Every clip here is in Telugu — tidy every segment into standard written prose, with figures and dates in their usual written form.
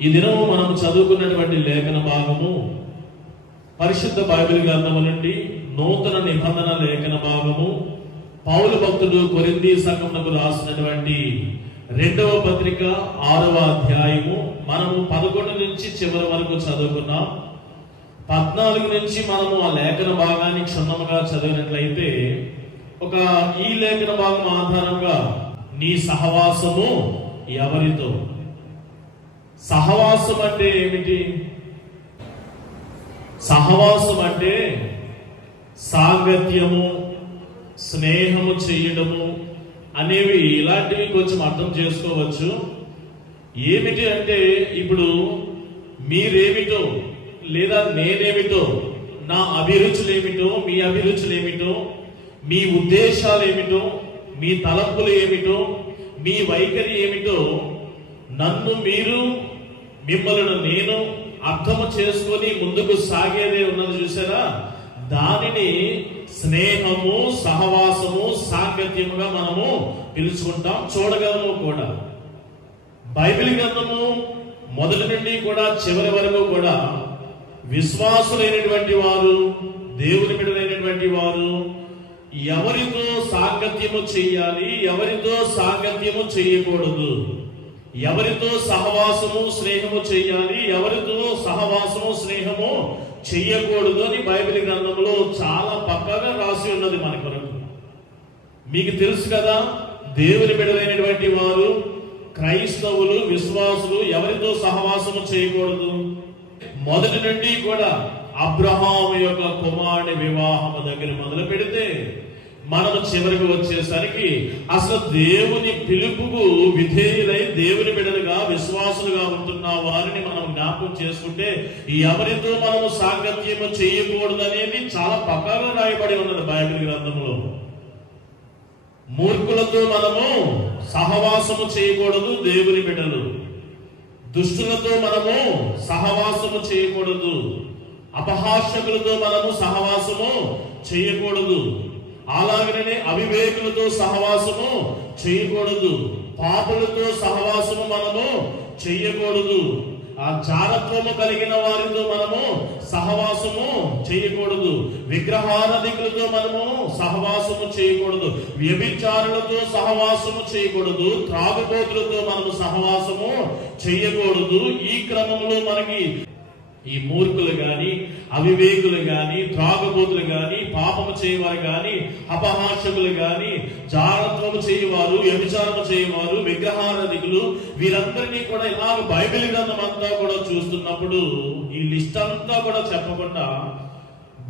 ఈ దినము మనం చదువుకున్నటువంటి లేఖన భాగము పరిశుద్ధ బైబిల్ గ్రంథము నుండి నూతన నిబంధన లేఖన భాగము పౌలు భక్తుడు కొరింథీ సంఘమునకు రాసినటువంటి 2వ పత్రిక 6వ అధ్యాయము మనము 11 నుంచి చివరి వరకు చదువుకున్నాం. 14 నుంచి మనము ఆ లేఖన భాగాన్ని క్షుణ్ణంగా చదివినట్లయితే ఈ లేఖన భాగం ఆధారంగా నీ సహవాసము ఎవరితో? సహవాసం అంటే ఏమిటి? సహవాసం అంటే సాంగత్యము, స్నేహము చేయడము అనేవి ఇలాంటివి కొంచెం అర్థం చేసుకోవచ్చు. ఏమిటి అంటే ఇప్పుడు మీరేమిటో లేదా నేనేమిటో, నా అభిరుచులేమిటో, మీ అభిరుచులేమిటో, మీ ఉద్దేశాలు ఏమిటో, మీ తలంపులు ఏమిటో, మీ వైఖరి ఏమిటో నన్ను మీరు, మిమ్మల్ని నేను అర్థము చేసుకొని ముందుకు సాగేదే ఉన్నది చూసారా? దానిని స్నేహము, సహవాసము, సాంగత్యముగా మనము పిలుచుకుంటాం, చూడగలము కూడా. బైబిల్ గ్రంథము మొదటి నుండి కూడా చివరి వరకు కూడా విశ్వాసులైనటువంటి వారు, దేవుని బిడ్డలైనటువంటి వారు ఎవరితో సాంగత్యము చేయాలి, ఎవరితో సాంగత్యము చేయకూడదు, ఎవరితో సహవాసము స్నేహము చేయాలి, ఎవరితో సహవాసము స్నేహము చెయ్యకూడదు అని బైబిల్ గ్రంథంలో చాలా పక్కాగా రాసి ఉన్నది మన కొరకు. మీకు తెలుసు కదా, దేవుని బిడ్డలైనటువంటి వారు, క్రైస్తవులు, విశ్వాసులు ఎవరితో సహవాసము చేయకూడదు. మొదటి నుండి కూడా అబ్రహాము యొక్క కుమారుని వివాహము దగ్గర మొదలు పెడితే మనము చివరికి వచ్చేసరికి అసలు దేవుని పిలుపుకు విధేయులై దేవుని బిడ్డలుగా, విశ్వాసులుగా ఉంటున్న వారిని మనం జ్ఞాపకం చేసుకుంటే ఎవరితో మనము సాంగత్యము చేయకూడదు అనేది చాలా పక్కాగా రాయబడి ఉన్నది బైబిల్ గ్రంథంలో. మూర్ఖులతో మనము సహవాసము చేయకూడదు దేవుని బిడ్డలు. దుష్టులతో మనము సహవాసము చేయకూడదు. అపహాస్యకులతో మనము సహవాసము చేయకూడదు. అలాగనే అవివేకులతో సహవాసము చేయకూడదు. పాపులతో సహవాసము మనము చేయకూడదు. ఆ జారత్వము కలిగిన వారితో మనము సహవాసము చేయకూడదు. విగ్రహారాధికులతో మనము సహవాసము చేయకూడదు. వ్యభిచారులతో సహవాసము చేయకూడదు. త్రాగుబోతులతో మనము సహవాసము చేయకూడదు. ఈ క్రమంలో మనకి ఈ మూర్ఖులు గాని, అవివేకులు గాని, త్రాగుబోతులు గాని, పాపము చేయవారు గాని, అపహాస్యకులు గాని, జారత్వము చేయవారు, వ్యభిచారము చేయవారు, విగ్రహారాధికులు, వీరందరినీ కూడా ఇలా బైబిల్ గ్రంథం అంతా కూడా చూస్తున్నప్పుడు ఈ లిస్ట్ అంతా కూడా చెప్పకుండా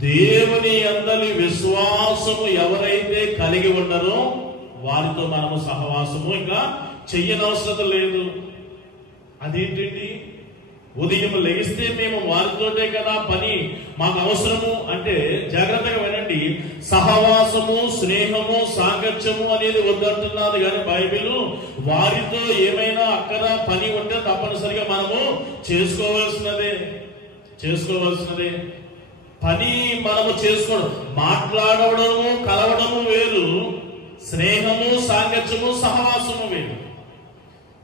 దేవుని అందరి విశ్వాసము ఎవరైతే కలిగి ఉన్నారో వారితో మనము సహవాసము ఇంకా చెయ్యనవసరం లేదు. అదేంటండి? ఉదయం లెగిస్తే మేము వారితోటే కదా పని, మాకు అవసరము అంటే జాగ్రత్తగా వినండి. సహవాసము, స్నేహము, సాంగత్యము అనేది వద్దంటున్నది కానీ బైబిల్ వారితో ఏమైనా అక్కడ పని ఉంటే తప్పనిసరిగా మనము చేసుకోవాల్సినదే. పని మనము చేసుకోవడం, మాట్లాడడము, కలవడము వేరు, స్నేహము, సాంగత్యము, సహవాసము వేరు.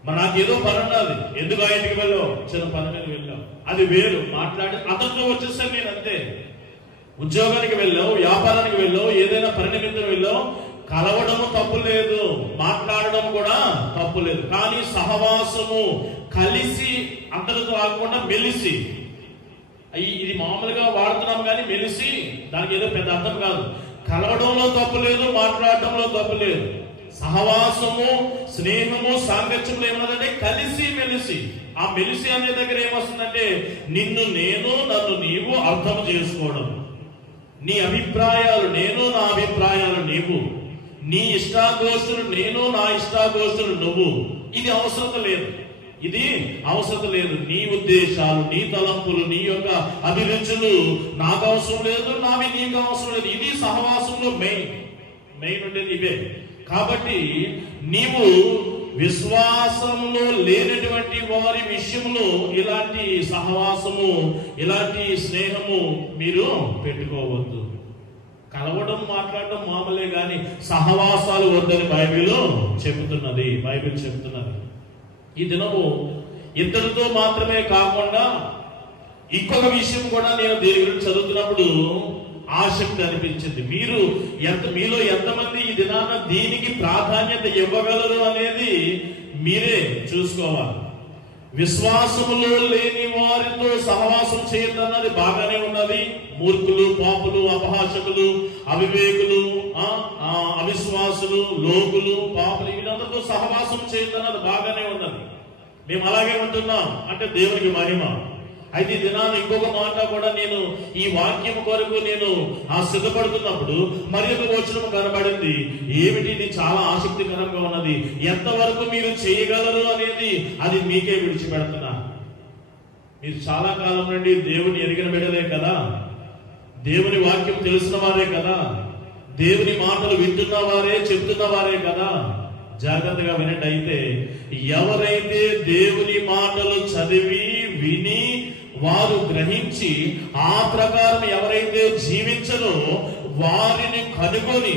మరి నాకేదో పని ఉన్నది, ఎందుకు ఆ ఇంటికి వెళ్ళావు, చిన్న పని మీద వెళ్ళావు, అది వేరు. మాట్లాడి అతనితో వచ్చేసాను నేను అంతే. ఉద్యోగానికి వెళ్ళావు, వ్యాపారానికి వెళ్ళావు, ఏదైనా పని నిమిత్తం వెళ్ళావు, కలవడము తప్పు లేదు, మాట్లాడడం కూడా తప్పు లేదు. కానీ సహవాసము కలిసి అందరితో కాకుండా మెలిసి, ఇది మామూలుగా వాడుతున్నాం కానీ మెలిసి దానికి ఏదో పెద్ద అర్థం కాదు. కలవడంలో తప్పు లేదు, మాట్లాడటంలో తప్పు లేదు. సహవాసము, స్నేహము, సాంగత్యంలో ఏమన్నదంటే కలిసి మెలిసి. ఆ మెలిసి అనే దగ్గర ఏమొస్తుందంటే నిన్ను నేను, నన్ను నీవు అర్థం చేసుకోవడం. నీ అభిప్రాయాలు నేను, నా అభిప్రాయాలు నీవు, నీ ఇష్టాగోష్ఠులు నేను, నా ఇష్టాగోష్ఠులు నువ్వు. ఇది అవసరం లేదు. నీ ఉద్దేశాలు, నీ తలంపులు, నీ యొక్క అభిరుచులు నాకు అవసరం లేదు, నావి నీకు అవసరం లేదు. ఇది సహవాసంలో మెయిన్ ఉండేది ఇవే. కాబట్టి నీవు విశ్వాసంలో లేనటువంటి వారి విషయంలో ఇలాంటి సహవాసము, ఇలాంటి స్నేహము మీరు పెట్టుకోవద్దు. కలవడం, మాట్లాడడం మామూలే గాని సహవాసాలు వద్దని బైబిల్ చెబుతున్నది. ఈ దినము ఇంతటితో మాత్రమే కాకుండా ఇంకొక విషయం కూడా నేను దీని గురించి చదువుతున్నప్పుడు ఆసక్తి అనిపించింది. మీలో ఎంతమంది ఈ దినాన దీనికి ప్రాధాన్యత ఇవ్వగలరు అనేది మీరే చూసుకోవాలి. విశ్వాసములో లేని వారితో సహవాసం చేయొద్దన్నది బాగానే ఉన్నది. మూర్ఖులు, పాపులు, అపహాసకులు, అవివేకులు, అవిశ్వాసులు, లోకులు, పాపులు వీళ్ళందరితో సహవాసం చేయొద్దన్నది బాగానే ఉన్నది. మేము అలాగే ఉంటున్నాం అంటే దేవునికి మహిమ. అయితే ఈ దినాన్ని ఇంకొక మాట కూడా నేను ఈ వాక్యం కొరకు నేను సిద్ధపడుతున్నప్పుడు మరి ఒక వచనం కనబడింది. ఏమిటి? ఇది చాలా ఆసక్తికరంగా ఉన్నది. ఎంతవరకు మీరు చేయగలరు అనేది అది మీకే విడిచిపెడుతున్నా. మీరు చాలా కాలం నుండి దేవుని ఎరిగిన బిడ్డలే కదా, దేవుని వాక్యం తెలిసిన వారే కదా, దేవుని మాటలు వింటున్న వారే, చెప్తున్న వారే కదా. జాగ్రత్తగా వినండి. అయితే ఎవరైతే దేవుని మాటలు చదివి విని వారు గ్రహించి ఆ ప్రకారం ఎవరైతే జీవించరో వారిని కనుగొని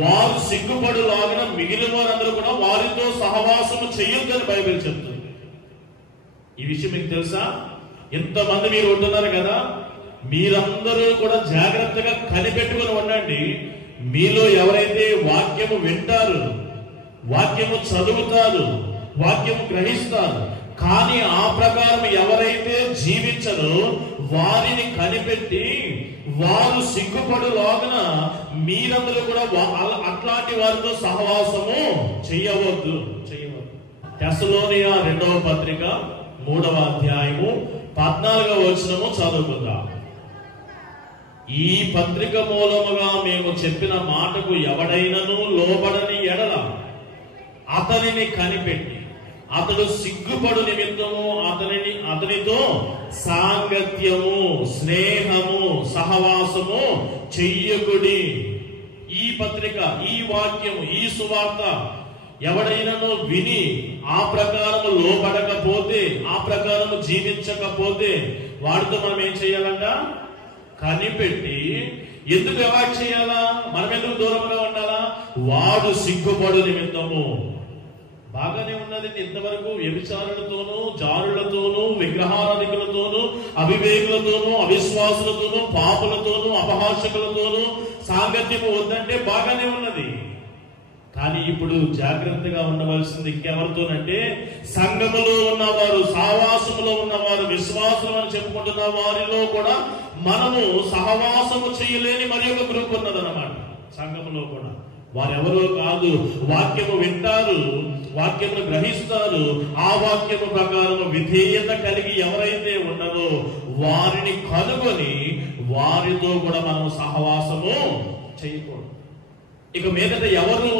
వారు సిగ్గుపడులాగిన మిగిలిన వారందరూ కూడా వారితో సహవాసము చేయొద్దని బైబిల్ చెప్తుంది. ఈ విషయం మీకు తెలుసా? ఇంతమంది మీరు ఉంటున్నారు కదా, మీరందరూ కూడా జాగ్రత్తగా కనిపెట్టుకుని ఉండండి. మీలో ఎవరైతే వాక్యము వింటారు, వాక్యము చదువుతారు, వాక్యము గ్రహిస్తారు, కానీ ఆ ప్రకారం ఎవరైతే జీవించరో వారిని కనిపెట్టి వారు సిగ్గుపడులాగున మీరందరూ కూడా అట్లాంటి వారితో సహవాసము చేయవద్దు. తెస్సలోనియ 2వ పత్రిక 3వ అధ్యాయము 14వ వచనము చదువుకుందాం. ఈ పత్రిక మూలముగా మేము చెప్పిన మాటకు ఎవడైనను లోబడని ఎడల అతనిని కనిపెట్టి అతడు సిగ్గుపడు నిమిత్తము అతనితో సాంగత్యము, స్నేహము, సహవాసము చెయ్యకుడి. ఈ పత్రిక, ఈ వాక్యము, ఈ సువార్త ఎవడైనాను విని ఆ ప్రకారము లోబడకపోతే, ఆ ప్రకారము జీవించకపోతే వాడితో మనం ఏం చేయాలంట? కనిపెట్టి. ఎందుకు అవాయిడ్ చేయాలా? మనం ఎందుకు దూరంగా ఉండాలా? వాడు సిగ్గుపడు నిమిత్తము. బాగానే ఉన్నది. ఇంతవరకు వ్యభిచారులతోనూ, జారులతోనూ, విగ్రహారాధికులతోనూ, అవివేకులతోనూ, అవిశ్వాసులతోనూ, పాపులతోనూ, అపహాసకులతోనూ సాంగత్యము వద్దంటే బాగానే ఉన్నది. కానీ ఇప్పుడు జాగ్రత్తగా ఉండవలసింది ఇంకెవరితోనంటే సంఘములో ఉన్నవారు, సహవాసములో ఉన్నవారు, విశ్వాసం అని చెప్పుకుంటున్న వారిలో కూడా మనము సహవాసము చేయలేని మరి ఒక గ్రూప్ ఉన్నదన్నమాట. సంఘములో కూడా వారెవరో కాదు, వాక్యము వింటారు, వాక్యమును గ్రహిస్తారు, ఆ వాక్యము ప్రకారం విధేయత కలిగి ఎవరైతే ఉన్నారో వారిని కనుగొని వారితో కూడా మనం సహవాసము చేయకూడదు. ఇక మీదట ఎవరు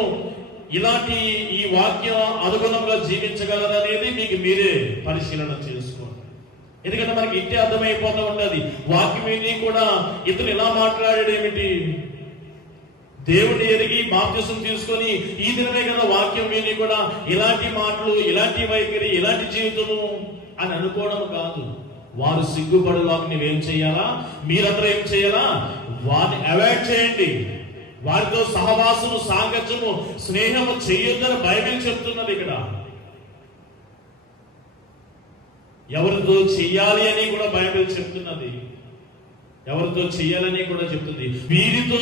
ఇలాంటి ఈ వాక్యం అనుగుణంగా జీవించగలరనేది మీకు మీరే పరిశీలన చేసుకోండి. ఎందుకంటే మనకి ఇంటే అర్థమైపోతూ ఉంటుంది. వాక్యం విని కూడా ఇతను ఇలా మాట్లాడేదేమిటి, దేవుని ఎరిగి బాప్తిసం తీసుకొని ఈ దినమే కదా వాక్యం విని కూడా ఇలాంటి మాటలు, ఇలాంటి వైఖరి, ఇలాంటి జీవితము అని అనుకోవడం కాదు. వారు సిగ్గుపడేలాగా నువ్వేం చేయాలా? మీరందరూ ఏం చేయాలా? వారిని అవాయిడ్ చేయండి. వారితో సహవాసము, సాంగత్యము, స్నేహము చేయొద్దని బైబిల్ చెప్తున్నది. ఇక్కడ ఎవరితో చెయ్యాలి అని కూడా బైబిల్ చెప్తున్నది. ఎవరితో చెయ్యాలని కూడా చెప్తుంది. వీరితో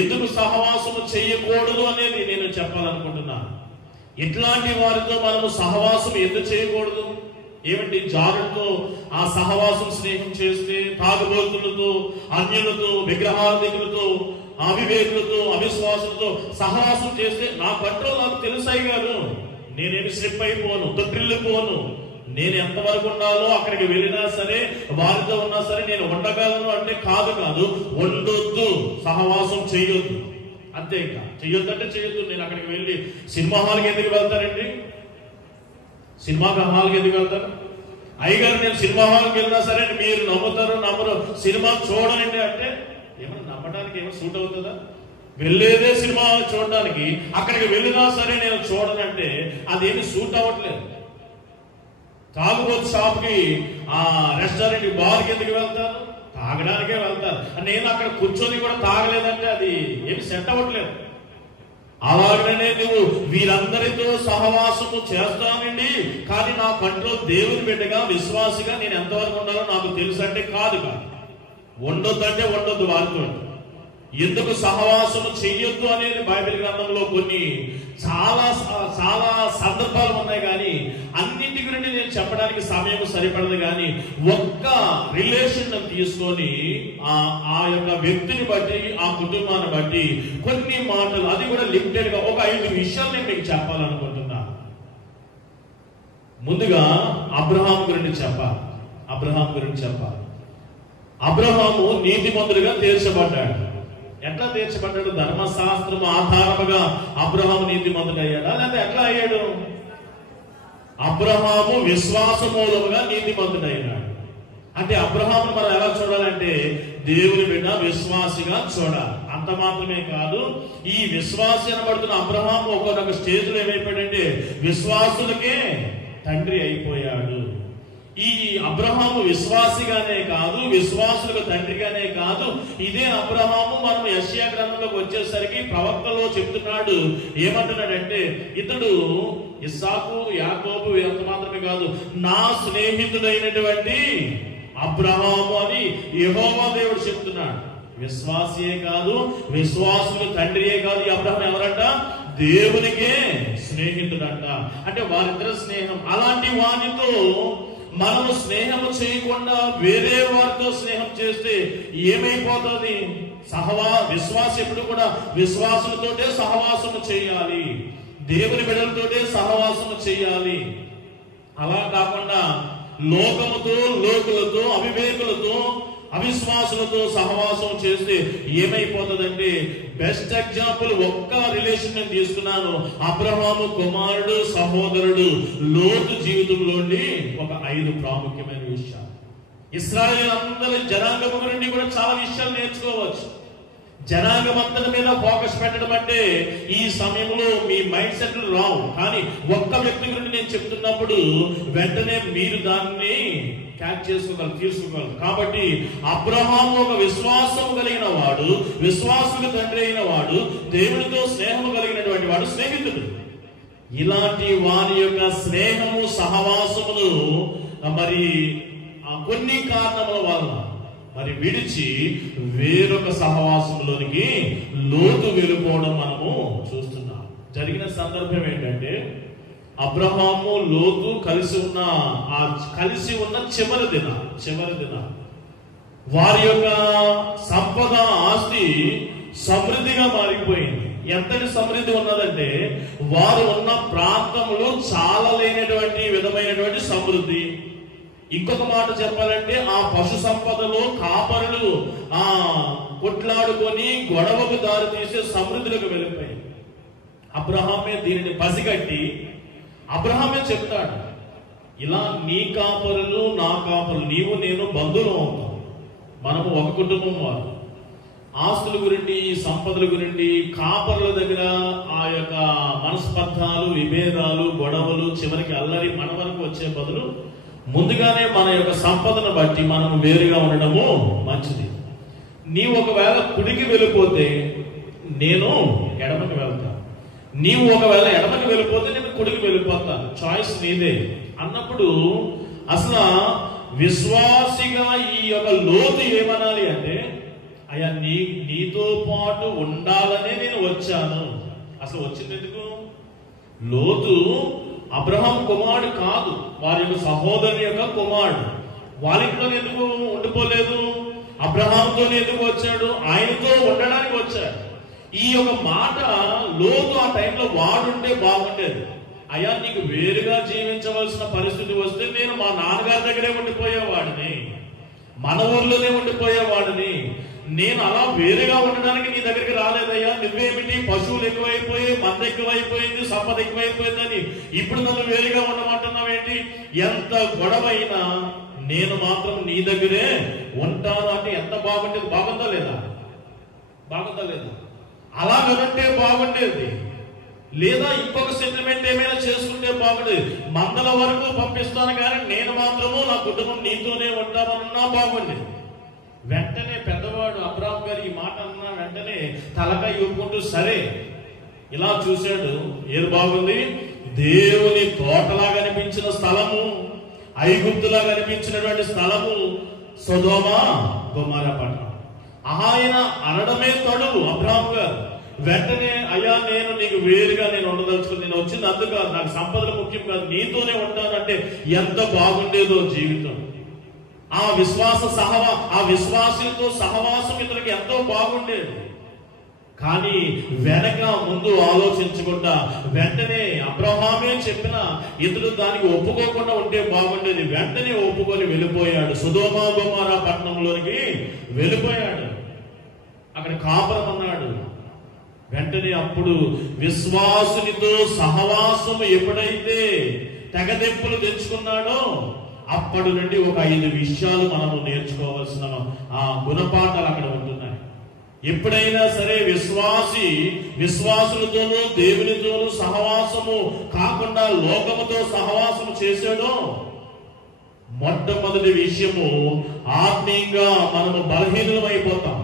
ఎందుకు సహవాసము చేయకూడదు అనేది నేను చెప్పాలనుకుంటున్నాను. ఇట్లాంటి వారితో మనము సహవాసం ఎందుకు చేయకూడదు? ఏమిటి? జారులతో ఆ సహవాసం స్నేహం చేస్తే, తాగుబోతులతో, అన్యులతో, విగ్రహార్థికులతో, అవివేకులతో, అవిశ్వాసులతో సహవాసం చేస్తే నా కంట్రోల్ నాకు తెలుసాయి గారు, నేనేమి స్లిప్ అయిపోను, తొట్టిల్లిపోను. నేను ఎంతవరకు ఉండాలో అక్కడికి వెళ్ళినా సరే, వారితో ఉన్నా సరే నేను ఉండగలను అంటే కాదు, ఉండొద్దు, సహవాసం చెయ్యొద్దు. అంతే. ఇంకా చెయ్యొద్దు అంటే చెయ్యొద్దు. నేను అక్కడికి వెళ్ళి సినిమా హాల్కి ఎందుకు వెళ్తారండి? సినిమా హాల్కి ఎందుకు వెళ్తారు? అయ్యగారు నేను సినిమా హాల్కి వెళ్ళినా సరే మీరు నమ్ముతారు నమ్మరు, సినిమా చూడనండి అంటే ఏమన్నా నమ్మడానికి ఏమో సూట్ అవుతుందా? వెళ్ళేదే సినిమా చూడడానికి, అక్కడికి వెళ్ళినా సరే నేను చూడనంటే అదేమి సూట్ అవ్వట్లేదు. తాగుబోతు షాప్కి, ఆ రెస్టారెంట్, బార్కి ఎందుకు వెళ్తాను? తాగడానికే వెళ్తారు. నేను అక్కడ కూర్చొని కూడా తాగలేదంటే అది ఏమి సెట్ అవ్వట్లేదు. అలాగనే నువ్వు వీరందరితో సహవాసము చేస్తానండి, కానీ నా కంట్లో దేవుని బిడ్డగా విశ్వాసిగా నేను ఎంతవరకు ఉండాలో నాకు తెలుసు అంటే కాదు. ఉండొద్దంటే ఉండొద్దు వారితో. ఎందుకు సహవాసము చెయ్యొద్దు అనేది బైబిల్ గ్రంథంలో కొన్ని చాలా చాలా సందర్భాలు ఉన్నాయి, కానీ అన్నింటి గురించి నేను చెప్పడానికి సమయం సరిపడదు. కానీ ఒక్క రిలేషన్ తీసుకొని ఆ యొక్క వ్యక్తిని బట్టి, ఆ కుటుంబాన్ని బట్టి కొన్ని మాటలు, అది కూడా లిమిటెడ్ గా ఒక 5 విషయాలు నేను మీకు చెప్పాలనుకుంటున్నా. ముందుగా అబ్రహాం గురించి చెప్పాలి. అబ్రహాము నీతిమంతుడిగా తీర్చబడ్డాడు. ఎట్లా తీర్చబడ్డాడు? ధర్మశాస్త్రం ఆధారముగా అబ్రహాము నీతిమంతుడు అయ్యాడా, లేదా ఎట్లా అయ్యాడు? అబ్రహాము విశ్వాస మూలముగా నీతిమంతుడు అయినాడు. అంటే అబ్రహాము మనం ఎలా చూడాలంటే దేవుని బిడ్డ విశ్వాసిగా చూడాలి. అంత మాత్రమే కాదు, ఈ విశ్వాసి అనబడుతున్న అబ్రహాము ఒక్కొక్క స్టేజ్ లో ఏమైపోయాడంటే విశ్వాసులకే తండ్రి అయిపోయాడు. ఈ అబ్రహాము విశ్వాసిగానే కాదు, విశ్వాసులకు తండ్రిగానే కాదు. ఇదే అబ్రహాము మనం యెషయా గ్రంథంలోకి వచ్చేసరికి ప్రవక్తలో చెప్తున్నాడు. ఏమంటున్నాడంటే ఇతడు ఇస్సాకు, యాకోబు ఎంత మాత్రమే కాదు, నా స్నేహితుడైనటువంటి అబ్రహాము అని యెహోవా దేవుడు చెప్తున్నాడు. విశ్వాసియే కాదు, విశ్వాసులకు తండ్రియే కాదు. ఈ అబ్రహాం ఎవరంట? దేవునికే స్నేహితుడంట. అంటే వారిద్దరి స్నేహం. అలాంటి వారితో మనము స్నేహము చేయకుండా వేరే వారితో స్నేహం చేస్తే ఏమైపోతుంది? విశ్వాసం ఎప్పుడు కూడా విశ్వాసులతోటే సహవాసము చేయాలి, దేవుని బిడ్డలతోటే సహవాసము చేయాలి. అలా కాకుండా లోకముతో, లోకులతో, అవివేకులతో, అవిశ్వాసులతో సహవాసం చేస్తే ఏమైపోతుందంటే, బెస్ట్ ఎగ్జాంపుల్ ఒక్క రిలేషన్ నేను తీసుకున్నాను. అబ్రహాము కుమారుడు, సహోదరుడు లోతు జీవితంలోని ఒక 5 ప్రాముఖ్యమైన విషయాలు. ఇశ్రాయేలు అందరి జనాంగము గురించి కూడా చాలా విషయాలు నేర్చుకోవచ్చు. జనాంగం అంతటి మీద ఫోకస్ పెట్టడం అంటే ఈ సమయంలో మీ మైండ్ సెట్ రావు. కానీ ఒక్క వ్యక్తి గురించి నేను చెప్తున్నప్పుడు వెంటనే మీరు దాన్ని క్యాచ్ చేసుకోగలరు, తీసుకోగలరు. కాబట్టి అబ్రహాము ఒక విశ్వాసం కలిగిన వాడు, విశ్వాసులకు తండ్రి అయిన వాడు, దేవుడితో స్నేహము కలిగినటువంటి వాడు, స్నేహితుడు. ఇలాంటి వారి యొక్క స్నేహము, సహవాసమును మరి కొన్ని కారణముల వలన మరి విడిచి వేరొక సహవాసంలోనికి లోతు వెళ్ళిపోవడం మనము చూస్తున్నాం. జరిగిన సందర్భం ఏంటంటే, అబ్రహాము లోతు కలిసి ఉన్న చివరి దిన వారి యొక్క సంపద, ఆస్తి సమృద్ధిగా మారిపోయింది. ఎంతటి సమృద్ధి ఉన్నదంటే వారు ఉన్న ప్రాంతంలో చాలా లేనటువంటి విధమైనటువంటి సమృద్ధి. ఇంకొక మాట చెప్పాలంటే ఆ పశు సంపదలో కాపరులు కొట్లాడుకొని గొడవకు దారి తీసే సమృద్ధిలోకి వెళ్ళిపోయి అబ్రహామే దీనిని పసిగట్టి అబ్రహామే చెప్తాడు, ఇలా నీ కాపరులు నా కాపరులు, నీవు నేను బంధువులు అవుతాం, మనము ఒక కుటుంబం వారు. ఆస్తుల గురించి, సంపదల గురించి, కాపరుల దగ్గర ఆ యొక్క మనస్పర్ధాలు, విభేదాలు, గొడవలు, చివరికి అల్లరి మన వరకు వచ్చే బదులు ముందుగానే మన యొక్క సంపదను బట్టి మనం వేరుగా ఉండడము మంచిది. నీవు ఒకవేళ కుడికి వెళ్ళిపోతే నేను ఎడమకి వెళ్తాను, నీవు ఒకవేళ ఎడమకి వెళ్ళిపోతే నేను కుడికి వెళ్ళిపోతాను, చాయిస్ నీదే అన్నప్పుడు అసలు విశ్వాసిగా ఈ యొక్క లోతు ఏమనాలి అంటే, అయ్యా నీతో పాటు ఉండాలనే నేను వచ్చాను. అసలు వచ్చింది ఎందుకు? లోతు అబ్రహాం కుమారుడు కాదు, వారి యొక్క సహోదరుని యొక్క కుమారుడు. వాళ్ళింట్లో ఎందుకు ఉండిపోలేదు? అబ్రహాంతో ఎందుకు వచ్చాడు? ఆయనతో ఉండడానికి వచ్చాడు. ఈ యొక్క మాట లోతు ఆ టైంలో వాడుంటే బాగుండేది. అయ్యా నీకు వేరుగా జీవించవలసిన పరిస్థితి వస్తే నేను మా నాన్నగారి దగ్గరే ఉండిపోయేవాడిని, మన ఊర్లోనే ఉండిపోయేవాడిని, నేను అలా వేరుగా ఉండడానికి నీ దగ్గరికి రాలేదయ్యా. నువ్వేమిటి, పశువులు ఎక్కువైపోయి, మంద ఎక్కువైపోయింది, సంపద ఎక్కువైపోయిందని ఇప్పుడు నన్ను వేరుగా ఉండమంటున్నావేంటి? ఎంత గొడవైనా నేను మాత్రం నీ దగ్గరే ఉంటాను అంటే ఎంత బాగుండేది? బాగుందా లేదా? అలాగనంటే బాగుండేది. లేదా ఇంకొక సెంటిమెంట్ ఏమైనా చేసుకుంటే బాగుండేది. మందల వరకు పంపిస్తాను కానీ నేను మాత్రము నా కుటుంబం నీతోనే ఉంటానన్నా బాగుండేది. వెంటనే పెద్దవాడు అబ్రాహాం గారు ఈ మాట అన్న వెంటనే తలకాయ ఊపుకుంటూ, సరే ఇలా చూశాడు, ఏది బాగుంది? దేవుని తోటలా కనిపించిన స్థలము, ఐగుప్తులా కనిపించినటువంటి స్థలము సొదొమ గొమొర్రా పట్టణం. ఆయన అనడమే తడువు అబ్రాహాము గారు. వెంటనే, అయ్యా నేను నీకు వేరుగా నేను ఉండదలుచుకుని, నేను వచ్చింది అందుకు కాదు, నాకు సంపదలు ముఖ్యం కాదు, నీతోనే ఉంటానంటే ఎంత బాగుండేదో జీవితం. ఆ విశ్వాసులతో సహవాసం ఇతనికి ఎంతో బాగుండేది. కానీ వెనక ముందు ఆలోచించకుండా వెంటనే అబ్రహామే చెప్పిన ఇతడు దానికి ఒప్పుకోకుండా ఉంటే బాగుండేది. వెంటనే ఒప్పుకొని వెళ్ళిపోయాడు, సొదొమ గొమొర్రా పట్టణంలోనికి వెళ్ళిపోయాడు. అక్కడ కాపురం అన్నాడు. వెంటనే అప్పుడు విశ్వాసునితో సహవాసం ఎప్పుడైతే తెగదెప్పులు తెచ్చుకున్నాడో అప్పటి నుండి ఒక 5 విషయాలు మనము నేర్చుకోవాల్సిన ఆ గుణపాఠాలు అక్కడ ఉంటున్నాయి. ఎప్పుడైనా సరే విశ్వాసులతోనూ దేవునితోనూ సహవాసము కాకుండా లోకముతో సహవాసము చేశాడో మొట్టమొదటి విషయము, ఆత్మీయంగా మనము బలహీనమైపోతాం.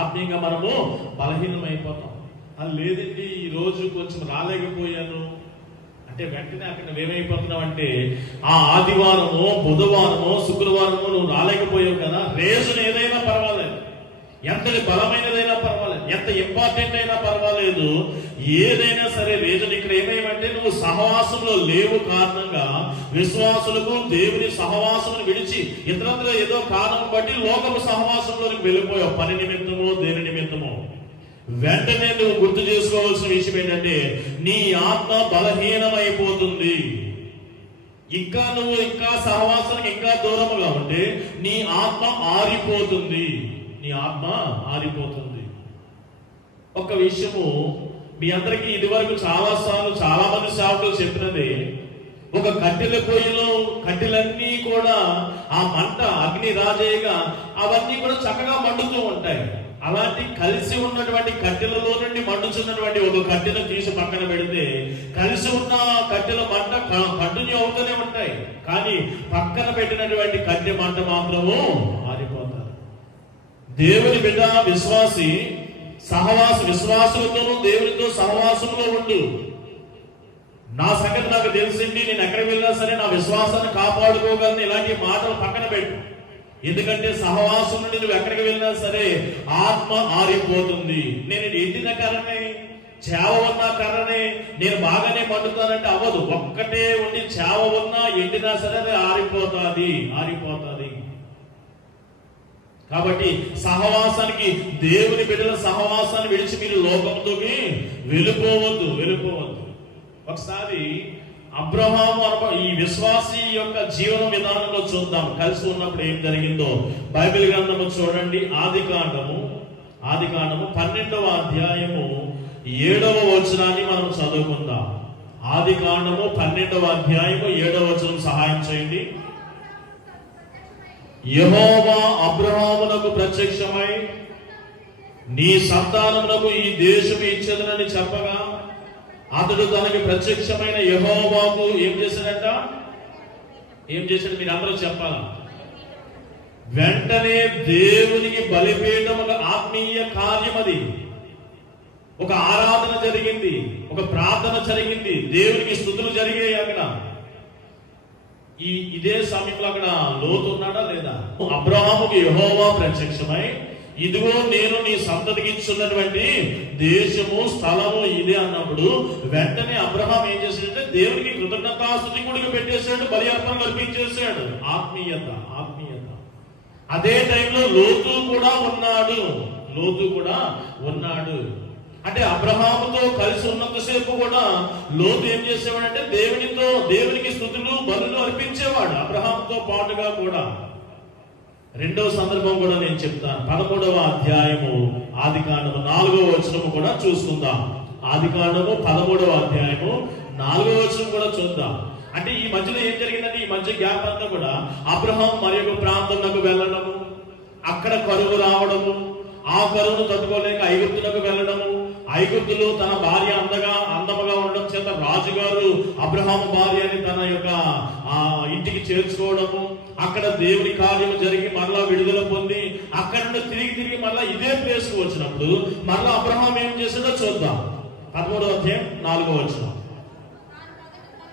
ఆత్మీయంగా మనము బలహీనమైపోతాం. అది లేదండి ఈ రోజు కొంచెం రాలేకపోయాను అంటే వెంటనే అక్కడ ఏమైపోతున్నావు అంటే, ఆ ఆదివారమో బుధవారమో శుక్రవారమో నువ్వు రాలేకపోయావు కదా, రీజన్ ఏదైనా పర్వాలేదు, ఎంతటి బలమైనదైనా పర్వాలేదు, ఎంత ఇంపార్టెంట్ అయినా పర్వాలేదు, ఏదైనా సరే రీజన్ ఇక్కడ ఏమేమంటే నువ్వు సహవాసంలో లేవు కారణంగా విశ్వాసులకు దేవుని సహవాసమును విడిచి ఇతరుల ఏదో కారణం బట్టి లోకపు సహవాసంలోకి వెళ్ళిపోయావు, పని నిమిత్తమో దేని నిమిత్తమో. వెంటనే నువ్వు గుర్తు చేసుకోవాల్సిన విషయం ఏంటంటే, నీ ఆత్మ బలహీనమైపోతుంది. ఇంకా సహవాసానికి ఇంకా దూరముగా ఉంటే నీ ఆత్మ ఆరిపోతుంది. నీ ఆత్మ ఆరిపోతుంది. ఒక విషయము మీ అందరికీ ఇది వరకు చాలా మంది సేవకులు చెప్పినది, ఒక కట్టెల పొయ్యిలో కట్టెలన్నీ కూడా ఆ మంట అగ్ని రాజేయగా అవన్నీ కూడా చక్కగా మండుతూ ఉంటాయి. అలాంటి కలిసి ఉన్నటువంటి కట్టెలలో నుండి మండుచున్నటువంటి ఒక కట్టెను తీసి పక్కన పెడితే కలిసి ఉన్న కట్టెల మంట కంటిన్యూ అవుతూనే ఉంటాయి. కానీ పక్కన పెట్టినటువంటి కట్టె మంట మాత్రము ఆరిపోతారు. దేవుని బిడ్డ విశ్వాసి విశ్వాసులతోనూ దేవునితో సహవాసంలో ఉండు. నా సంగతి నాకు తెలిసింది, నేను ఎక్కడికి వెళ్ళినా సరే నా విశ్వాసాన్ని కాపాడుకోగలను, ఇలాంటి మాటలు పక్కన పెట్టు. ఎందుకంటే సహవాసం నుండి నువ్వు ఎక్కడికి వెళ్ళినా సరే ఆత్మ ఆరిపోతుంది. నేను ఎండిన కర్రనే, చేవ ఉన్న కర్రనే, నేను బాగానే మండుతానంటే అవ్వదు. ఒక్కటే ఉండి చేవ ఉన్నా ఎండినా సరే అది ఆరిపోతుంది. కాబట్టి సహవాసానికి, దేవుని బిడ్డల సహవాసాన్ని విడిచి మీరు లోకంలోకి వెళ్ళిపోవద్దు. ఒకసారి అబ్రహాము ఈ విశ్వాసి యొక్క జీవన విధానంలో చూద్దాం. కలిసి ఉన్నప్పుడు ఏం జరిగిందో బైబిల్ గ్రంథము చూడండి. ఆదికాండము 12వ అధ్యాయము 7వ వచనాన్ని మనం చదువుకుందాం. ఆదికాండము 12వ అధ్యాయము 7వ వచనం సహాయం చేయండి. యెహోవా అబ్రహామునకు ప్రత్యక్షమై నీ సంతానమునకు ఈ దేశం ఇచ్చేదనని చెప్పగా అతడు తనకి ప్రత్యక్షమైన యెహోవాకు ఏం చేశాడు? మీరు అందరూ చెప్పాలా? వెంటనే దేవునికి బలిపీఠం, ఒక ఆత్మీయ కార్యం, అది ఒక ఆరాధన జరిగింది, ఒక ప్రార్థన జరిగింది, దేవునికి స్తుతులు జరిగాయి. అక్కడ ఇదే సమయంలో అక్కడ లోతు ఉన్నాడా లేదా? అబ్రహాముకి యెహోవా ప్రత్యక్షమై, ఇదిగో నేను నీ సంతతికి ఇచ్చున్నటువంటి దేశము స్థలము ఇదే అన్నప్పుడు వెంటనే అబ్రహాం ఏం చేశాడంటే దేవునికి కృతజ్ఞతాస్తుతి గుడికి పెట్టేశాడు, బలి అర్పణలు అర్పించేశాడు. ఆత్మీయత. అదే టైంలో లోతు కూడా ఉన్నాడు. అంటే అబ్రహాముతో కలిసి ఉన్నంతసేపు కూడా లోతు ఏం చేసేవాడంటే దేవునికి స్తుతులు బలులు అర్పించేవాడు అబ్రహాముతో పాటుగా కూడా. రెండవ సందర్భం కూడా నేను చెప్తాను. 13వ అధ్యాయము ఆదికాండము 4వ వచనము కూడా చూసుకుందాం. ఆదికాండము 13వ అధ్యాయము 4వ వచనం కూడా చూద్దాం. అంటే ఈ మధ్యలో ఏం జరిగిందంటే, ఈ మధ్య గ్యాప్ అంతా కూడా అబ్రహాం మరి ఒక ప్రాంతంలోకి వెళ్ళడము, అక్కడ కరువు రావడము, ఆ కరువును తట్టుకోలేక ఐగుప్తులకు వెళ్ళడము, ఐగుప్తులు తన భార్య అందముగా ఉండడం చేత రాజుగారు అబ్రహాము భార్యని తన యొక్క ఇంటికి చేర్చుకోవడము, అక్కడ దేవుని కార్యం జరిగి మరలా విడుదల పొంది అక్కడ నుండి తిరిగి మరలా ఇదే ప్లేస్ కు వచ్చినప్పుడు మరలా అబ్రహాం ఏం చేశాడో చూద్దాం. 13వ అధ్యాయం 4వ వచనం.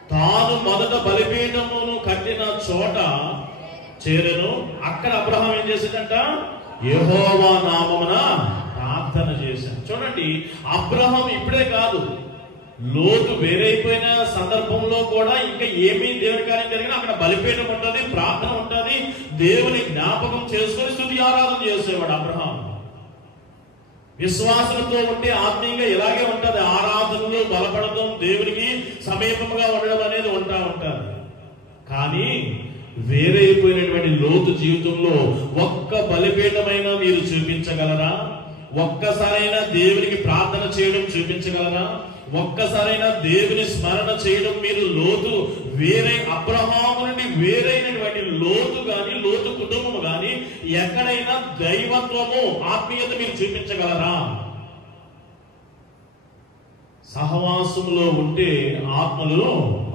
తాను మొదట బలిపీఠమును కట్టిన చోట చేరెను. అక్కడ అబ్రహాం ఏం చేశాడంట? యెహోవా నామమున ప్రార్థన చేశాడు. చూడండి, అబ్రహాం ఇప్పుడే కాదు, లోతు వేరైపోయిన సందర్భంలో కూడా ఇంకా ఏమీ దేవుని కార్యం జరిగినా అక్కడ బలిపీఠం ఉంటుంది, ప్రార్థన ఉంటుంది, దేవుని జ్ఞాపకం చేసుకొని స్తుతి ఆరాధన చేసేవాడు అబ్రహాం. విశ్వాసంతో ఉంటే ఆత్మీయంగా ఇలాగే ఉంటది. ఆరాధనలు బలపడటం, దేవునికి సమీపంగా ఉండడం అనేది ఉంటుంది. కానీ వేరైపోయినటువంటి లోతు జీవితంలో ఒక్క బలిపీఠమైనా మీరు చూపించగలరా? ఒక్కసారైనా దేవునికి ప్రార్థన చేయడం చూపించగలరా? ఒక్కసారైనా దేవుని స్మరణ చేయడం మీరు లోతు వేరే అబ్రహాము నుండి వేరైనటువంటి లోతు గాని, లోతు కుటుంబం గాని ఎక్కడైనా దైవత్వము, ఆత్మీయత మీరు చూపించగలరా? సహవాసంలో ఉంటే ఆత్మలు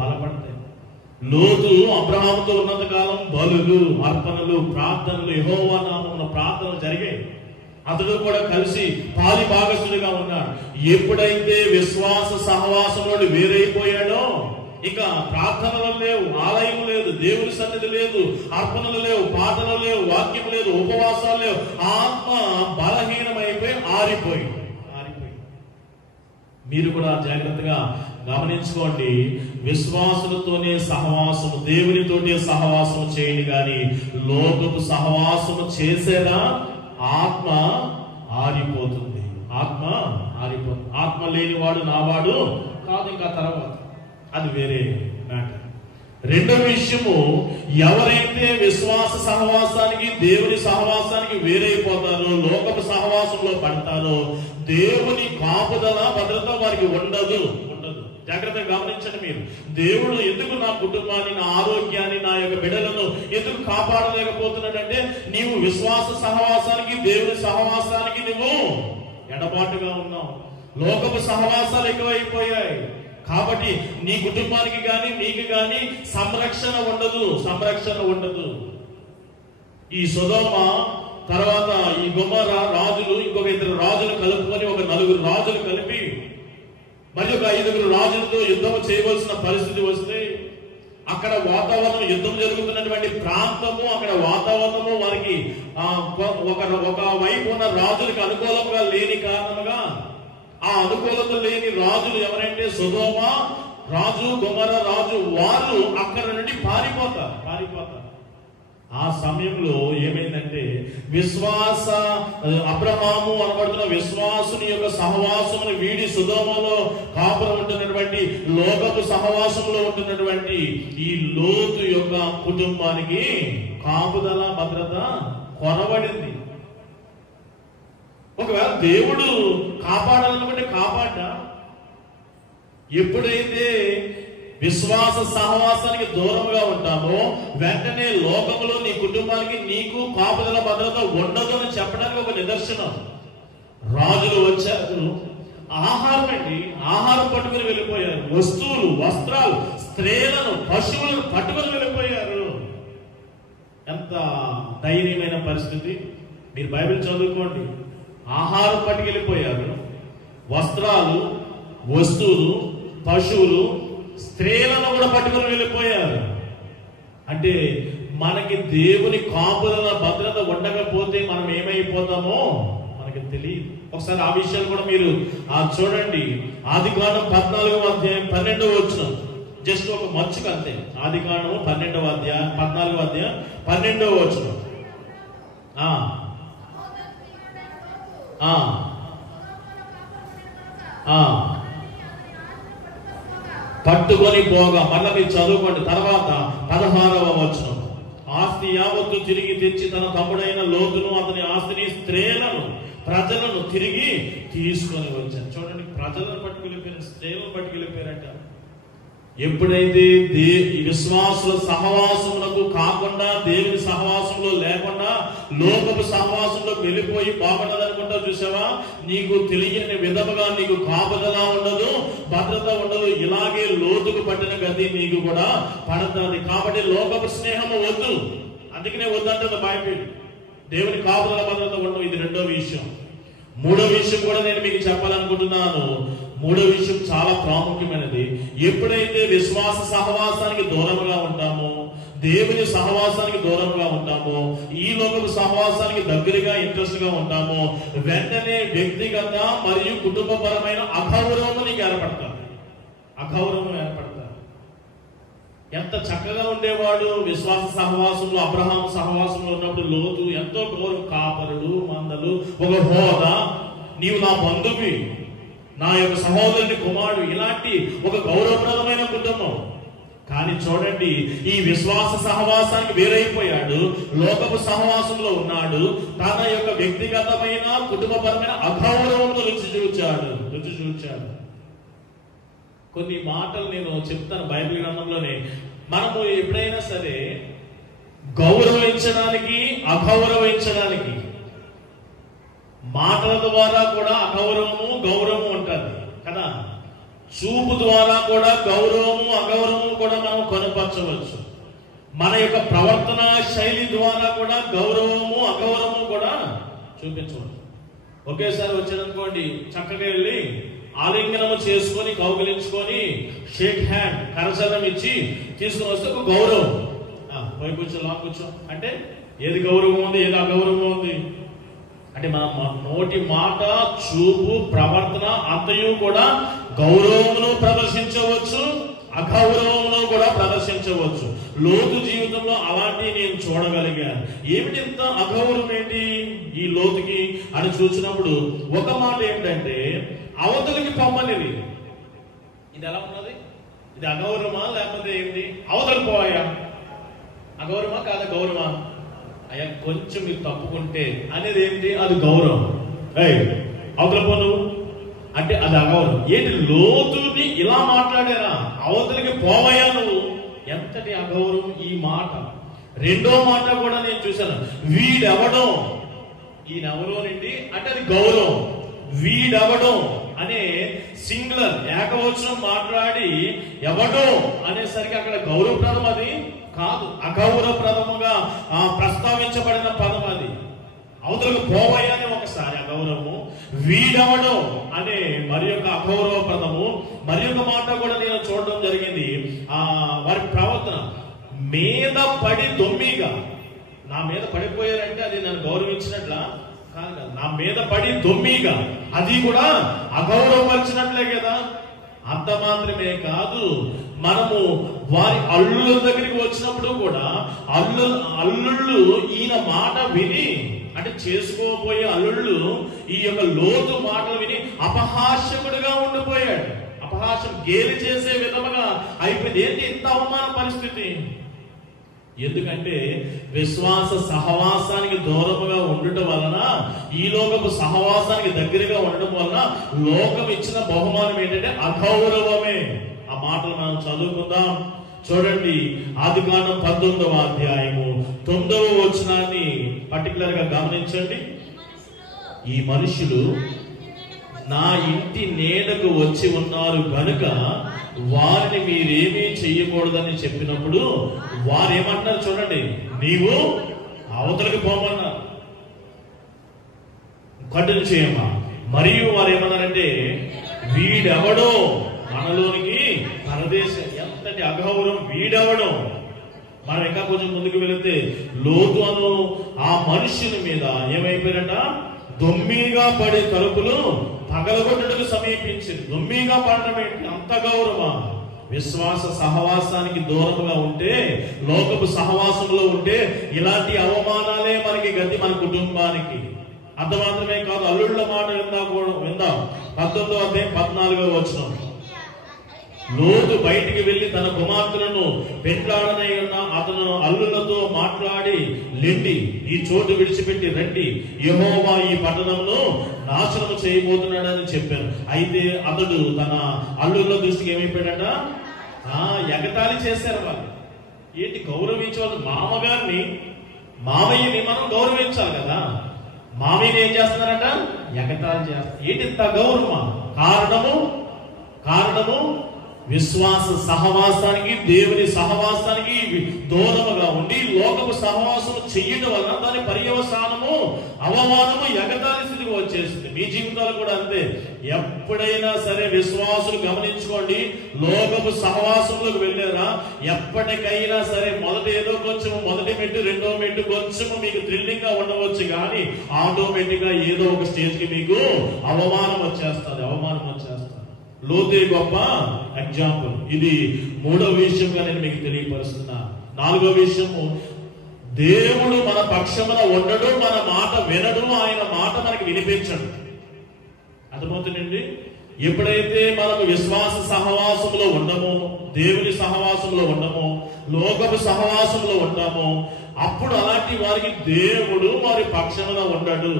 బలపడతాయి. లోతు అబ్రహాముతో ఉన్నంత కాలం బలులు, అర్పణలు, ప్రార్థనలు, యెహోవా నామమున ప్రార్థనలు జరిగాయి. అతడు కూడా కలిసి పాలి భాగస్తుడిగా ఉన్నాడు. ఎప్పుడైతే విశ్వాస సహవాసంలో వేరైపోయాడో ఇక ప్రార్థనలు లేవు, ఆలయం లేదు, దేవుని సన్నిధి లేదు, అర్పణలు లేవు, పాటలు లేవు, వాక్యం లేదు, ఉపవాసాలు లేవు. ఆత్మ బలహీనమైపోయి ఆరిపోయింది. మీరు కూడా జాగ్రత్తగా గమనించుకోండి. విశ్వాసులతోనే సహవాసము, దేవునితోనే సహవాసము చేయండి, కానీ లోకపు సహవాసము చేసేదా ఆత్మ ఆరిపోతుంది. ఆత్మ ఆరిపోతుంది. ఆత్మ లేనివాడు నావాడు కాదు. ఇంకా తర్వాత అది వేరే మ్యాటర్. రెండవ విషయము, ఎవరైతే విశ్వాస సహవాసానికి, దేవుని సహవాసానికి వేరైపోతారో, లోకపు సహవాసంలో పడతారో, దేవుని కాపుదల, భద్రత వారికి ఉండదు. జాగ్రత్తగా గమనించండి మీరు. దేవుడు ఎందుకు నా కుటుంబాన్ని, నా ఆరోగ్యాన్ని, నా యొక్క బిడ్డలను ఎందుకు కాపాడలేకపోతున్నాడంటే, నీవు విశ్వాస సహవాసానికి, దేవుని సహవాసానికి నువ్వు ఎడబాటుగా ఉన్నావు. లోకపు సహవాసాలు ఎక్కువైపోయాయి. కాబట్టి నీ కుటుంబానికి గాని, నీకు గాని సంరక్షణ ఉండదు. ఈ సొదొమ తర్వాత ఈ గొమొర్రా రాజులు ఇంకొక 2 రాజులు కలుపుకొని ఒక 4 రాజులు కలిపి మరి ఒక 5 రాజులతో యుద్ధం చేయవలసిన పరిస్థితి వస్తే, అక్కడ వాతావరణం, యుద్ధం జరుగుతున్నటువంటి ప్రాంతము, అక్కడ వాతావరణము వారికి ఒక వైపు ఉన్న రాజులకు అనుకూలంగా లేని కారణంగా, ఆ అనుకూలత లేని రాజులు ఎవరంటే సొదొమ రాజు, గొమొర్రా రాజు, వారు అక్కడ నుండి పారిపోతారు. ఆ సమయంలో ఏమైందంటే, అబ్రహాము అనబడుతున్న విశ్వాసుని యొక్క సహవాసమును వీడి సొదొమలో కాపురం ఉంటున్నటువంటి, లోకపు సహవాసంలో ఉంటున్నటువంటి ఈ లోతు యొక్క కుటుంబానికి కాపుదల, భద్రత కొరవడింది. ఒకవేళ దేవుడు కాపాడాలనుకుంటే కాపాడ్డా? ఎప్పుడైతే విశ్వాస సహవాసానికి దూరంగా ఉంటామో, వెంటనే లోకంలో నీ కుటుంబానికి, నీకు కాపుదల, భద్రత ఉండదు అని చెప్పడానికి ఒక నిదర్శనం. రాజులు వచ్చారు, ఆహారం పట్టుకుని వెళ్ళిపోయారు, వస్తువులు, వస్త్రాలు, స్త్రీలను, పశువులను పట్టుకుని వెళ్ళిపోయారు. ఎంత ధైర్యమైన పరిస్థితి! మీరు బైబిల్ చదువుకోండి. ఆహారం పట్టుకెళ్ళిపోయారు, వస్త్రాలు, వస్తువులు, పశువులు, స్త్రీలను కూడా పట్టుకుని వెళ్ళిపోయారు. అంటే మనకి దేవుని కాపుదల, భద్రత ఉండకపోతే మనం ఏమైపోతామో మనకి తెలియదు. ఒకసారి ఆ విషయాలు కూడా మీరు చూడండి. ఆదికాండం 14వ అధ్యాయం 12వ వచనం, జస్ట్ ఒక మచ్చుకు అంతే. ఆదికాండం 14వ అధ్యాయం 12వ వచనం. పట్టుకొని పోగా, మళ్ళీ మీరు చదువుకోండి. తర్వాత 16వ వచనం, ఆస్తి యావత్తు తిరిగి తెచ్చి తన తమ్ముడైన లోతును, అతని ఆస్తిని, స్త్రీలను, ప్రజలను తిరిగి తీసుకొని వచ్చారు. చూడండి, ప్రజలను పట్టుకెళ్ళిపోయారు, స్త్రీలను పట్టుకెళ్ళిపోయారట. ఎప్పుడైతే విశ్వాసుల సహవాసములకు కాకుండా, దేవుని సహవాసంలో లేకుండా లోకపు సహవాసంలో వెళ్ళిపోయి బాగుండదనుకుంటా చూసావా? నీకు తెలియని విధముగా నీకు కాపుదల ఉండదు, భద్రత ఉండదు. ఇలాగే లోతుకు పట్టిన గతి నీకు కూడా పడుతుంది. కాబట్టి లోకపు స్నేహము వద్దు. అందుకనే వద్దంటుంది బైబిల్. దేవుని కాపుదల, భద్రత ఉండవు. ఇది రెండో విషయం. మూడో విషయం కూడా నేను మీకు చెప్పాలనుకుంటున్నాను. మూడో విషయం చాలా ప్రాముఖ్యమైనది. ఎప్పుడైతే విశ్వాస సహవాసానికి దూరంగా ఉంటామో, దేవుని సహవాసానికి దూరంగా ఉంటామో, ఈ లోకపు సహవాసానికి దగ్గరగా ఇంట్రెస్ట్ గా ఉంటామో, వెంటనే వ్యక్తిగత మరియు కుటుంబపరమైన అగౌరవం నీకు ఏర్పడతారు. అగౌరవం ఏర్పడతారు. ఎంత చక్కగా ఉండేవాడు విశ్వాస సహవాసంలో, అబ్రహాం సహవాసంలో ఉన్నప్పుడు. లోతు ఎంతో గౌరవం, కాపరులు, మందలు, ఒక హోదా, నీవు నా బంధువి, నా యొక్క సహోదరుని కుమారుడు, ఇలాంటి ఒక గౌరవప్రదమైన కుటుంబం. కానీ చూడండి, ఈ విశ్వాస సహవాసానికి వేరైపోయాడు, లోకపు సహవాసంలో ఉన్నాడు, తన యొక్క వ్యక్తిగతమైన కుటుంబపరమైన అగౌరవంతో రుచి చూచాడు. కొన్ని మాటలు నేను చెప్తాను బైబిల్ గ్రంథంలోనే. మనము ఎప్పుడైనా సరే గౌరవించడానికి, అగౌరవించడానికి, మాటల ద్వారా కూడా అగౌరవము, గౌరవము ఉంటుంది కదా. చూపు ద్వారా కూడా గౌరవము, అగౌరవము కూడా మనం కనుపరచవచ్చు. మన యొక్క ప్రవర్తన శైలి ద్వారా కూడా గౌరవము, అగౌరవము కూడా చూపించవచ్చు. ఒకేసారి వచ్చాడనుకోండి, చక్కగా వెళ్ళి ఆలింగనము చేసుకొని, కౌగిలించుకొని, షేక్ హ్యాండ్, కరచలం ఇచ్చి తీసుకుని వస్తే ఒక గౌరవం. పోయి కూర్చో, లా కూర్చో అంటే ఏది గౌరవం ఉంది, ఏది అగౌరవం ఉంది అంటే మన నోటి మాట, చూపు, ప్రవర్తన అంతయు కూడా గౌరవమును ప్రదర్శించవచ్చు, అగౌరవమును కూడా ప్రదర్శించవచ్చు. లోతు జీవితంలో అలాంటి నేను చూడగలిగాను. ఏమిటి ఇంత అగౌరవం ఏంటి ఈ లోతుకి అని చూసినప్పుడు ఒక మాట ఏంటంటే, అవతలికి పొమ్మనిది. ఇది ఎలా ఉన్నది? ఇది అగౌరవమా లేకపోతే ఏంటి? అవతలి పోయా, అగౌరవమా కాదా? గౌరవమా? అయ్యా కొంచెం మీరు తప్పుకుంటే అనేది ఏంటి? అది గౌరవం. అవతల పోను అంటే అది అగౌరవం. ఏంటి? లోతుని ఇలా మాట్లాడారా, అవతలికి పోవయ్యా నువ్వు. ఎంతటి అగౌరవం ఈ మాట. రెండో మాట కూడా నేను చూశాను, వీడెవడం, ఈయనెవరోనండి అంటే అది గౌరవం. వీడెవడం అనే సింగులర్ ఏకవచనం మాట్లాడి ఎవడో అనేసరికి అక్కడ గౌరవప్రదం అది కాదు, అగౌరవప్రదముగా ప్రస్తావించబడిన పదం అది. అవతలకు పోవయ్యాని ఒకసారి అగౌరవము, వీడవడం అనే మరి యొక్క అగౌరవప్రదము. మరి యొక్క మాట కూడా నేను చూడడం జరిగింది. వారి ప్రవర్తన మీద పడి దొమ్మిగా, నా మీద పడిపోయారంటే అది నన్ను గౌరవించినట్లా కాదు, నా మీద పడి దొమ్మిగా, అది కూడా అగౌరవపరిచినట్లే కదా. అంత మాత్రమే కాదు, మనము వారి అల్లుల దగ్గరికి వచ్చినప్పుడు కూడా అల్లుళ్ళు ఈయన మాట విని, అంటే చేసుకోబోయే అల్లుళ్ళు ఈ యొక్క లోతు మాటలు విని అపహాస్యకుడిగా ఉండిపోయాడు. అపహాస్యం గేలి చేసే విధముగా అయిపోయింది. ఏంటి ఇంత అవమాన పరిస్థితి? ఎందుకంటే విశ్వాస సహవాసానికి దూరముగా ఉండటం వలన, ఈ లోకపు సహవాసానికి దగ్గరగా ఉండటం వలన లోకం ఇచ్చిన బహుమానం ఏంటంటే అగౌరవమే. ఆ మాటలు మనం చదువుకుందాం. చూడండి, ఆదికాండం 19వ అధ్యాయము 9వ వచనాన్ని పర్టికులర్ గా గమనించండి. ఈ మనుషులు నా ఇంటి నీడకు వచ్చి ఉన్నారు గనుక వారిని మీరేమీ చెయ్యకూడదని చెప్పినప్పుడు వారేమంటారు చూడండి, నీవు అవతలకి పోమన్నారు, కఠిన చేయమా. మరియు వారు ఏమన్నారంటే, వీడెవడో మనలోనికి పరదేశం. ఎంతటి అగౌరవం! వీడెవడో. మనం ఇంకా కొంచెం ముందుకు వెళితే లోతు అను ఆ మనుషుని మీద ఏమైపోయారట, దొమ్మిగా పడే తలుపులు పగలగొట్టడానికి సమీపించింది. దొమ్మిగా పడడం ఏంటి? అంత గౌరవం. విశ్వాస సహవాసానికి దూరంగా ఉంటే, లోకపు సహవాసంలో ఉంటే ఇలాంటి అవమానాలే మనకి గతి, మన కుటుంబానికి. అంత మాత్రమే కాదు, అల్లుళ్ళ మాట విందాం. 19వ అధ్యాయం 14వ వచనం. లోతు బయటికి వెళ్లి తన కుమార్తెలను పెండ్లాడనై ఉన్న అతను అల్లులతో మాట్లాడి, లెండి, ఈ చోటు విడిచిపెట్టి రండి, యెహోవా ఈ పట్టణంను నాశనం చేయబోతున్నాడని చెప్పాను. అయితే అతడు తన అల్లుల దృష్టికి ఏమైపోయాడట, ఎగతాళి చేశారు వాళ్ళు. ఏంటి? గౌరవించేవాళ్ళు మామగారిని, మామయ్యని మనం గౌరవించాలి కదా. మామయ్యని ఏం చేస్తున్నారట? ఎగతాళి చేస్తారు. ఏంటి ఇంత గౌరవమా? కారణము విశ్వాస సహవాసానికి, దేవుని సహవాసానికి దూరముగా ఉండి లోకపు సహవాసము చెయ్యడం వలన దాని పర్యవసానము అవమానము ఎగతాళి స్థితికి వచ్చేసింది. మీ జీవితాలు కూడా అంతే. ఎప్పుడైనా సరే విశ్వాసులు గమనించుకోండి, లోకపు సహవాసంలోకి వెళ్ళారా, ఎప్పటికైనా సరే ఏదో కొంచెం మొదటి మెట్టు రెండో మెట్టు కొంచెము మీకు థ్రిల్లింగ్ గా ఉండవచ్చు, కానీ ఆటోమేటిక్ గా ఏదో ఒక స్టేజ్ కి మీకు అవమానం వచ్చేస్తుంది. లోతే గొప్ప ఎగ్జాంపుల్. ఇది 3వ విషయంగా నేను మీకు తెలియపరుస్తున్నా. 4వ విషయము, దేవుడు మన పక్షమున ఉండడు, మన మాట వినడు, ఆయన మాట మనకి వినిపించడు. అర్థమవుతుందండి? ఎప్పుడైతే మనకు విశ్వాస సహవాసంలో ఉండమో, దేవుని సహవాసంలో ఉండమో, లోకపు సహవాసంలో ఉంటామో, అప్పుడు అలాంటి వారికి దేవుడు వారి పక్షమున ఉండడు,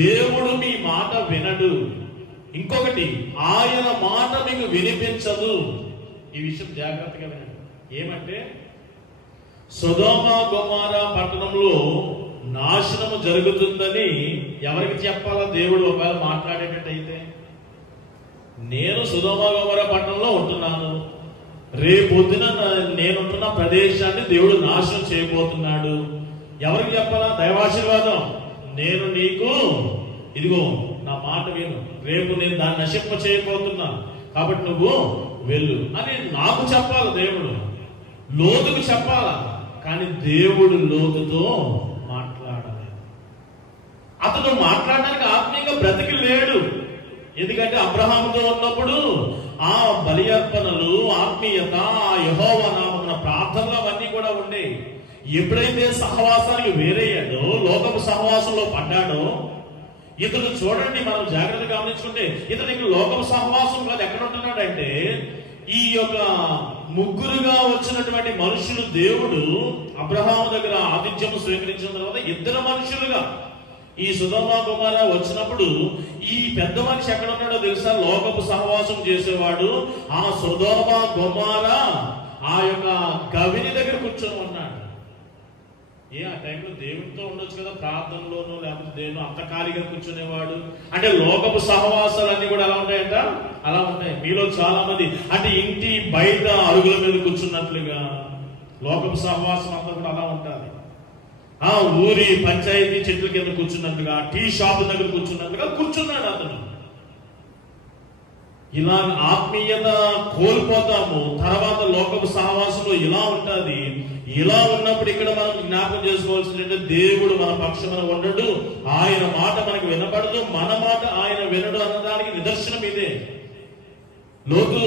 దేవుడు మీ మాట వినడు. ఇంకొకటి, ఆయన మాట మీకు వినిపించదు. ఈ విషయం జాగ్రత్తగా వినండి. ఏమంటే, సొదొమ గొమొర్ర పట్టణంలో నాశనము జరుగుతుందని ఎవరికి చెప్పాలా దేవుడు? ఒకవేళ మాట్లాడేటట్టయితే, నేను సొదొమ గొమొర్ర పట్టణంలో ఉంటున్నాను, రేపొద్దున నేనుంటున్న ప్రదేశాన్ని దేవుడు నాశనం చేయబోతున్నాడు. ఎవరికి చెప్పాలా? దైవాశీర్వాదం, నేను నీకు ఇదిగో నా మాట విను, రేపు నేను దాన్ని నశింప చేయబోతున్నా, కాబట్టి నువ్వు వెళ్ళు అని నాకు చెప్పాలి దేవుడు. లోతుకు చెప్పాలా, కానీ దేవుడు లోతుతో మాట్లాడాలి. అతను మాట్లాడడానికి ఆత్మీయంగా బ్రతికి లేడు. ఎందుకంటే అబ్రహాముతో ఉన్నప్పుడు ఆ బలి అర్పణలు, ఆత్మీయత, ఆ యెహోవా నామమున ప్రార్థనలు అవన్నీ కూడా ఉండేవి. ఎప్పుడైతే సహవాసానికి వేరయ్యాడో, లోకపు సహవాసంలో పడ్డాడో, ఇతను చూడండి, మనం జాగ్రత్తగా గమనించుకుంటే ఇతను ఇంకా లోకపు సహవాసం కాదు. ఎక్కడ ఉంటున్నాడంటే, ఈ యొక్క ముగ్గురుగా వచ్చినటువంటి మనుషులు దేవుడు అబ్రహాము దగ్గర ఆతిథ్యము స్వీకరించిన తర్వాత ఇద్దరు మనుషులుగా ఈ సొదొమ గొమొర్ర వచ్చినప్పుడు ఈ పెద్ద మనిషి ఎక్కడ ఉన్నాడో తెలుసా? లోకపు సహవాసం చేసేవాడు ఆ సొదొమ గొమొర్ర ఆ యొక్క గవిని దగ్గర కూర్చొని ఉన్నాడు. ఆ టైంలో దేవునితో ఉండొచ్చు కదా, ప్రార్థనలోనూ, లేకపోతే దేవుడు అంత ఖాళీగా కూర్చునేవాడు. అంటే లోకపు సహవాసాలన్నీ కూడా ఎలా ఉంటాయంట? అలా ఉంటాయి. మీలో చాలా మంది అంటే ఇంటి బయట అరుగుల మీద కూర్చున్నట్లుగా లోకపు సహవాసం అంతా కూడా అలా ఉంటుంది. ఆ ఊరి పంచాయతీ చెట్ల కింద కూర్చున్నట్లుగా, టీ షాప్ దగ్గర కూర్చున్నట్లుగా కూర్చున్నాడు అతను. ఇలా ఆత్మీయత కోల్పోతాము, తర్వాత లోకపు సహవాసంలో ఇలా ఉంటుంది. ఇలా ఉన్నప్పుడు ఇక్కడ మనం జ్ఞాపకం చేసుకోవాల్సిందంటే, దేవుడు మన పక్షమున ఉండడు, ఆయన మాట మనకు వినపడదు, మన మాట ఆయన వినడు అన్నదానికి నిదర్శనం ఇదే. లోతు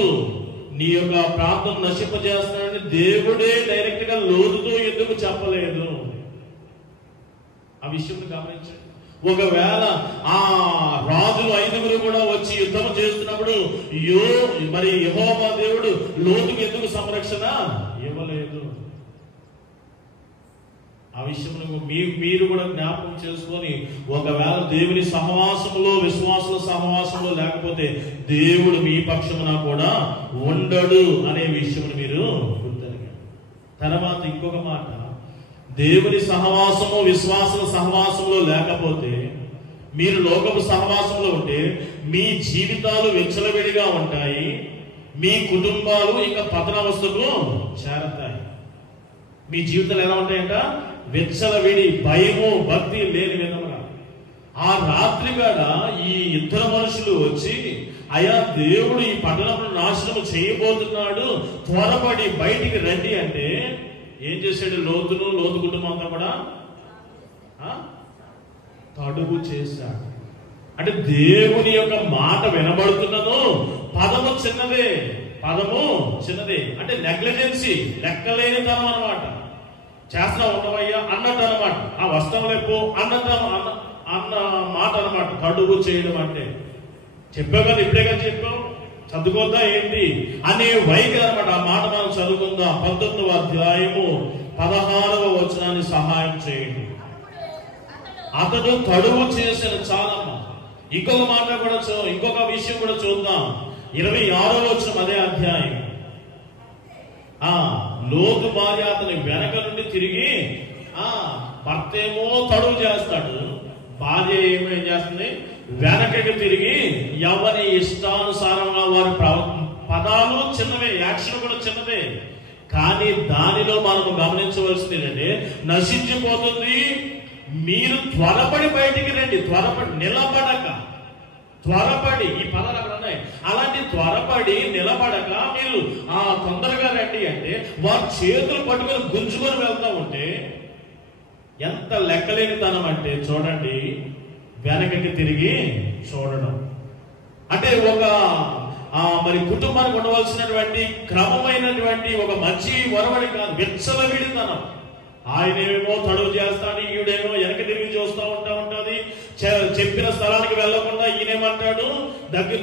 నీ యొక్క ప్రార్థన నశింపజేస్తున్నాడని దేవుడే డైరెక్ట్ గా లోతుతో ఎందుకు చెప్పలేదు? ఆ విషయం గమనించండి. ఒకవేళ ఆ రాజులు 5గురు కూడా వచ్చి యుద్ధం చేస్తున్నప్పుడు మరి యెహోవా దేవుడు లోతుకు ఎందుకు సంరక్షణ ఇవ్వలేదు? ఆ విషయంలో మీరు కూడా జ్ఞాపకం చేసుకొని, ఒకవేళ దేవుని సహవాసంలో, విశ్వాసుల సహవాసంలో లేకపోతే దేవుడు మీ పక్షమున కూడా ఉండడు అనే విషయం మీరు గుర్తెరగండి. తర్వాత ఇంకొక మాట, దేవుని సహవాసము, విశ్వాసుల సహవాసంలో లేకపోతే, మీరు లోకపు సహవాసంలో ఉంటే మీ జీవితాలు విచ్చలవిడిగా ఉంటాయి, మీ కుటుంబాలు ఇంకా పతనావస్థకు చేరతాయి. మీ జీవితాలు ఎలా ఉంటాయంట? విచ్చలవిడి, భయము, భక్తి లేని విధముగా. ఆ రాత్రి వేళ ఈ ఇద్దరు మనుషులు వచ్చి, అయ్యా దేవుడు ఈ పట్టణంలో నాశనం చేయబోతున్నాడు, త్వరపడి బయటికి రండి అంటే ఏం చేశాడు? లోతు కుటుంబం అంతా కూడా తడుగు చేశాడు. అంటే దేవుని యొక్క మాట వినబడుతున్నదో, పదము చిన్నదే అంటే నెగ్లిజెన్సీ, లెక్కలేనితనం అనమాట. చేస్తా ఉండవయ్యా అన్నట్టు అనమాట. ఆ వస్త్రం లేపు అన్న మాట అనమాట. తడుగు చేయడం అంటే చెప్పావు కదా, ఇప్పుడే కదా చెప్పావు, చదువుకోద్దా ఏంటి అనే వైఖరి అనమాట. ఆ మాట మనం చదువుకుందాం. 19వ అధ్యాయము 16వ వచనాన్ని సహాయం చేయండి. అతడు తడువు చేసిన చాలమ్మా. ఇంకొక మాట కూడా ఇంకొక విషయం కూడా చూద్దాం. 26వ వచనం అదే అధ్యాయం. లోతు భార్య అతని వెనక నుండి తిరిగి, భర్త ఏమో తడువు చేస్తాడు, భార్య ఏమేం చేస్తుంది? వెనకకి తిరిగి ఎవరి ఇష్టానుసారంగా వారి పదాలు చిన్నవే, యాక్షన్ కూడా చిన్నదే, కానీ దానిలో మనము గమనించవలసింది ఏంటంటే నశించిపోతుంది. మీరు త్వరపడి బయటికి రండి. త్వరపడి, నిలబడక, త్వరపడి, ఈ పదాలు అక్కడ ఉన్నాయి. అలాంటి త్వరపడి నిలబడక మీరు తొందరగా రండి అంటే వారు చేతులు పట్టుకొని గుంజుకొని వెళ్తా ఉంటే ఎంత లెక్కలేనితనం అంటే చూడండి, వెనకకి తిరిగి చూడడం అంటే ఒక మరి కుటుంబానికి ఉండవలసినటువంటి క్రమమైనటువంటి ఒక మంచి వరవడి కాదు, విచ్చలవిడితనం. ఆయనేమో తడువు చేస్తాడు, ఈవిడేమో వెనక తిరిగి చూస్తూ ఉంటది. చెప్పిన స్థలానికి వెళ్లకుండా ఈయనేమంటాడు,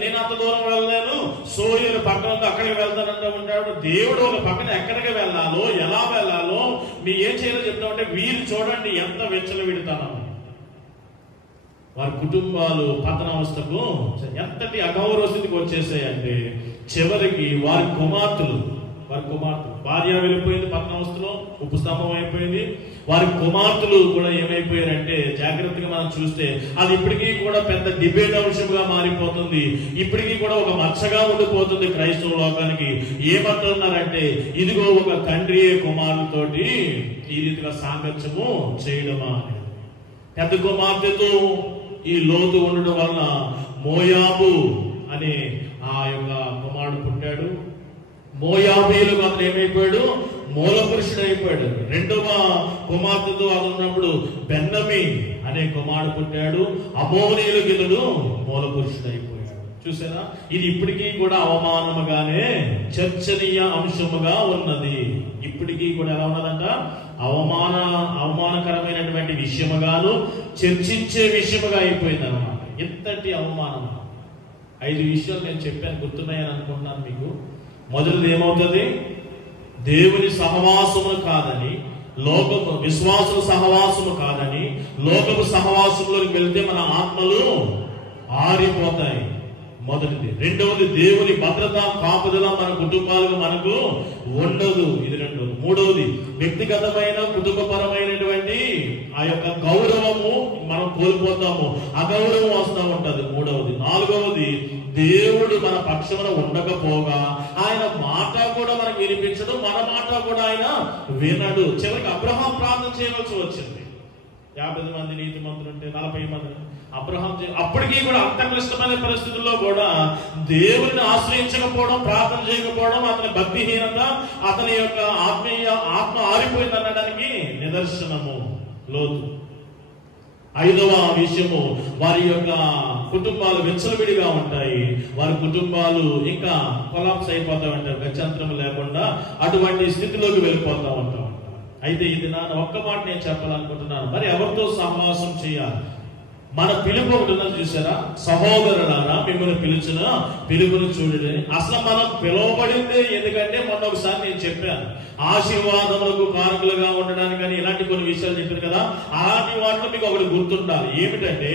నేను అంత దూరం వెళ్ళలేను, సూర్యుడు పక్కన అక్కడికి వెళ్తానంటూ ఉంటాడు. దేవుడు ఒక పక్కన ఎక్కడికి వెళ్ళాలో, ఎలా వెళ్ళాలో, మీ ఏం చేయాలో చెప్తామంటే వీరు చూడండి ఎంత విచ్చలవిడితనం. వారి కుటుంబాలు పతనావస్థకు ఎంతటి అగౌరవ స్థితికి వచ్చేసాయంటే చివరికి వారి కుమార్తెలు భార్య వెళ్ళిపోయింది, పతనావస్థలో ఉపస్తంభం అయిపోయింది. వారి కుమార్తెలు కూడా ఏమైపోయారంటే జాగ్రత్తగా మనం చూస్తే అది ఇప్పటికీ కూడా పెద్ద డిబేట్ అంశంగా మారిపోతుంది. ఇప్పటికీ కూడా ఒక మచ్చగా ఉండిపోతుంది క్రైస్తవ లోకానికి. ఏమంటున్నారంటే ఇదిగో ఒక తండ్రి కుమారులతోటి ఈ రీతిగా సాంగత్యము చేయడమా. పెద్ద కుమార్తెతో ఈ లోతు ఉండడం వలన మోయాబు అనే ఆ యొక్క కుమారుడు పుట్టాడు. మోయాబీయులకు అతను ఏమైపోయాడు, మూల పురుషుడు అయిపోయాడు. రెండవ కుమార్తెతో అతను ఉన్నప్పుడు బెన్నమి అనే కుమారుడు పుట్టాడు. అమోనీయులకు ఇతడు మూల పురుషుడు అయిపోయాడు. చూసారా, ఇది ఇప్పటికీ కూడా అవమానముగానే చర్చనీయ అంశముగా ఉన్నది. ఇప్పటికీ కూడా ఎలా ఉన్నదంట, అవమానకరమైనటువంటి విషయముగాను చర్చించే విషయముగా అయిపోయింది అన్నమాట. ఎంతటి అవమానం. 5 విషయాలు నేను చెప్పాను, గుర్తున్నాయని అనుకుంటున్నాను మీకు. మొదటిది ఏమవుతుంది, దేవుని సహవాసము కాదని, లోకపు విశ్వాసుల సహవాసము కాదని, లోకపు సహవాసంలోకి వెళ్తే మన ఆత్మలు ఆరిపోతాయి. మొదటిది. రెండవది, దేవుని భద్రత కాపుదల మన కుటుంబాలకు మనకు ఉండదు. ఇది రెండవది. మూడవది, వ్యక్తిగతమైన కుటుంబపరమైనటువంటి ఆ యొక్క గౌరవము మనం కోల్పోతాము, అగౌరవం వస్తూ ఉంటది. మూడవది. నాలుగవది, దేవుడు మన పక్షమున ఉండకపోగా ఆయన మాట కూడా మనకు వినిపించడు, మన మాట కూడా ఆయన వినడు. చివరికి అబ్రహాం ప్రార్థన చేయవలసి వచ్చింది. 50 మంది నీతి మంత్రులు ఉంటే 40 మంది అబ్రహాం అప్పటికీ కూడా అంత క్లిష్టమైన పరిస్థితుల్లో కూడా దేవుడిని ఆశ్రయించకపోవడం, ప్రార్థన చేయకపోవడం, అతని భక్తిహీనత, అతని యొక్క ఆత్మ ఆరిపోయింది అనడానికి నిదర్శనము లోతు. 5వ విషయము, వారి యొక్క కుటుంబాలు విచ్చలవిడిగా ఉంటాయి. వారి కుటుంబాలు ఇంకా కొలాప్స్ అయిపోతా ఉంటారు, గత్యంతరం లేకుండా అటువంటి స్థితిలోకి వెళ్ళిపోతా ఉంటాం. అయితే ఇది ఒక్క మాట నేను చెప్పాలనుకుంటున్నాను. మరి ఎవరితో సహవాసం చేయాలి? మన పిలుపు ఒకటి ఉన్నది చూసారా, సహోదరులారా మిమ్మల్ని పిలిచిన పిలుపుని చూడండి. అసలు మనం పిలువబడిందే ఎందుకంటే మొన్న ఒకసారి నేను చెప్పాను, ఆశీర్వాదములకు కారకులుగా ఉండడానికి అని ఇలాంటి కొన్ని విషయాలు చెప్పారు కదా. అలాంటి వాటిలో మీకు ఒకటి గుర్తుండాలి. ఏమిటంటే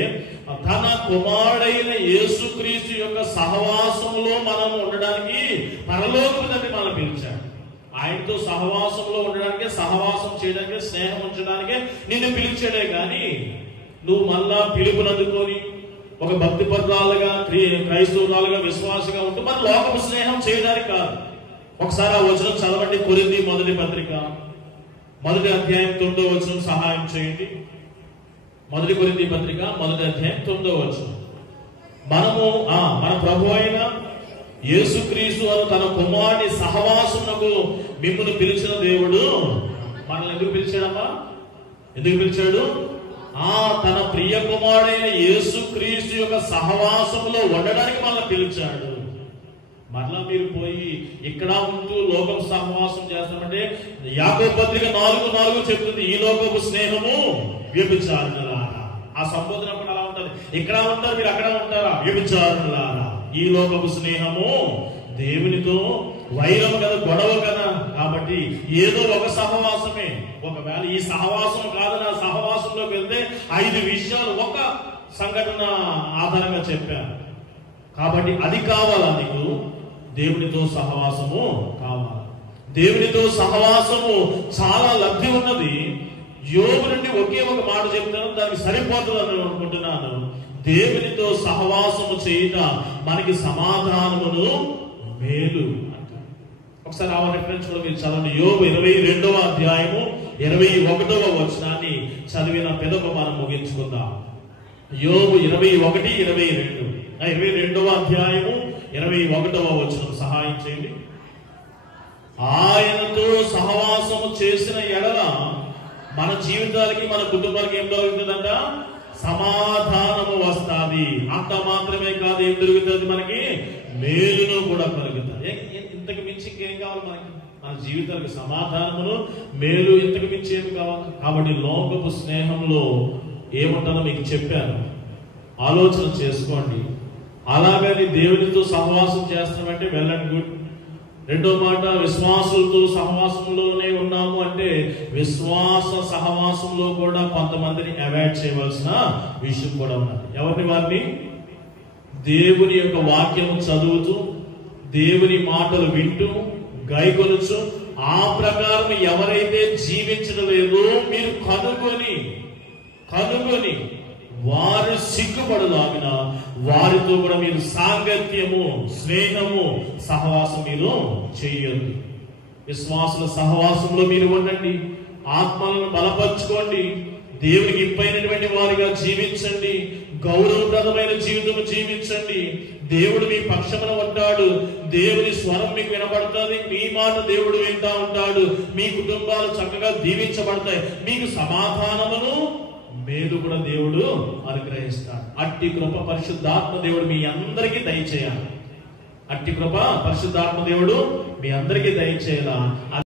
తన కుమారుడైన యేసుక్రీస్తు యొక్క సహవాసంలో మనం ఉండడానికి పరలోకపు తండ్రి మనల్ని పిలిచాడు. ఆయనతో సహవాసంలో ఉండడానికి, సహవాసం చేయడానికి, స్నేహం ఉంచడానికే నిన్ను పిలిచాడే కానీ నువ్వు మళ్ళా పిలుపుని అందుకొని ఒక భక్తి పరురాలుగా, క్రైస్తవురాలుగా, విశ్వాసగా ఉంటూ మన లోకపు స్నేహం చేయడానికి కాదు. ఒకసారి ఆ వచనం చదవండి. కొరింథీ మొదటి పత్రిక 1వ అధ్యాయం 9వ వచనం సహాయం చేయండి. 1 కొరింథీ పత్రిక 1వ అధ్యాయం 9వ వచనం. మనము మన ప్రభు అయిన యేసుక్రీస్తు అని తన కుమారుని సహవాసమునకు మిమ్మల్ని పిలిచిన దేవుడు మనల్ని ఎందుకు పిలిచాడమ్మా? ఎందుకు పిలిచాడు? తన ప్రియ కుమారుడైన యేసుక్రీస్తు యొక్క సహవాసంలో ఉండడానికి మనల్ని పిలిచాడు. మరలా మీరు పోయి ఇక్కడ ఉంటూ లోకం సహవాసం చేస్తామంటే యాకోబు పత్రిక 4:4 చెప్తుంది, ఈ లోకపు స్నేహము వ్యభిచారులారా. ఆ సంబోధన అలా ఉంటది. ఇక్కడ ఉంటారు, మీరు అక్కడ ఉంటారా? వ్యభిచారులారా. ఈ లోకపు స్నేహము దేవునితో వైరం కదా, గొడవ కదా. కాబట్టి ఏదో ఒక సహవాసమే. ఒకవేళ ఈ సహవాసం కాదని ఆ సహవాసంలోకి వెళ్తే 5 విషయాలు ఒక సంఘటన ఆధారంగా చెప్పాను. కాబట్టి అది కావాలా నీకు? దేవునితో సహవాసము కావాలి. దేవునితో సహవాసము చాలా లబ్ధి ఉన్నది. యోబు నుండి ఒకే ఒక మాట చెప్తాను, దానికి సరిపోతుందని అనుకుంటున్నాను. దేవునితో సహవాసము చేయుట మనకి సమాధానమును మేలు. ఒకసారి ఆ రిఫరెన్స్ కూడా మీరు చదవండి. యోబు 22వ అధ్యాయము 21వ వచనాన్ని చదివిన పిదప మనం ముగించుకుందాం. యోబు 21, 22, 22వ అధ్యాయము 21వ వచనం సహాయం చేయండి. ఆయనతో సహవాసము చేసిన ఎడల మన జీవితాలకి మన కుటుంబాలకి ఏం దొరుకుతుందంట? సమాధానము వస్తుంది. అంత మాత్రమే కాదు, ఏం దొరుకుతుంది మనకి? మేలును కూడా కలుగుతుంది. ఇంతకు మించి ఇంకేం కావాలి మనకి? మన జీవితాలకు సమాధానమును మేలు ఇంతకు మించి ఏమి కావాలి? కాబట్టి లోకపు స్నేహంలో ఏముంటుందో మీకు చెప్పాను, ఆలోచన చేసుకోండి. అలాగని దేవునితో సహవాసం చేస్తామంటే వెల్ అండ్ గుడ్. రెండో మాట, విశ్వాసులతో సహవాసంలోనే ఉన్నాము అంటే విశ్వాస సహవాసంలో కూడా కొంతమందిని అవాయిడ్ చేయవలసిన విషయం కూడా ఉన్నది. ఎవరిని? వారిని దేవుని యొక్క వాక్యము చదువుతూ, దేవుని మాటలు వింటూ, గైకొనుచు ఆ ప్రకారం ఎవరైతే జీవించడం లేదో మీరు కనుగొని వారు సిగ్గుపడలాగిన వారితో కూడా మీరు సాంగత్యము, స్నేహము, సహవాసం మీరు చేయొద్దు. విశ్వాసుల సహవాసంలో మీరు ఉండండి. ఆత్మలను బలపరచుకోండి. దేవునికి ఇంపైనటువంటి వారిగా జీవించండి. గౌరవప్రదమైన జీవితం జీవించండి. దేవుడు మీ పక్షమున ఉంటాడు. దేవుని స్వరం మీకు వినబడుతుంది. మీ మాట దేవుడు వింటా ఉంటాడు. మీ కుటుంబాలు చక్కగా దీవించబడతాయి. మీకు సమాధానమును మేలు కూడా దేవుడు అనుగ్రహిస్తాడు. అట్టి కృప పరిశుద్ధాత్మ దేవుడు మీ అందరికీ దయచేయాలి. అట్టి కృప పరిశుద్ధాత్మ దేవుడు మీ అందరికీ దయచేయాల.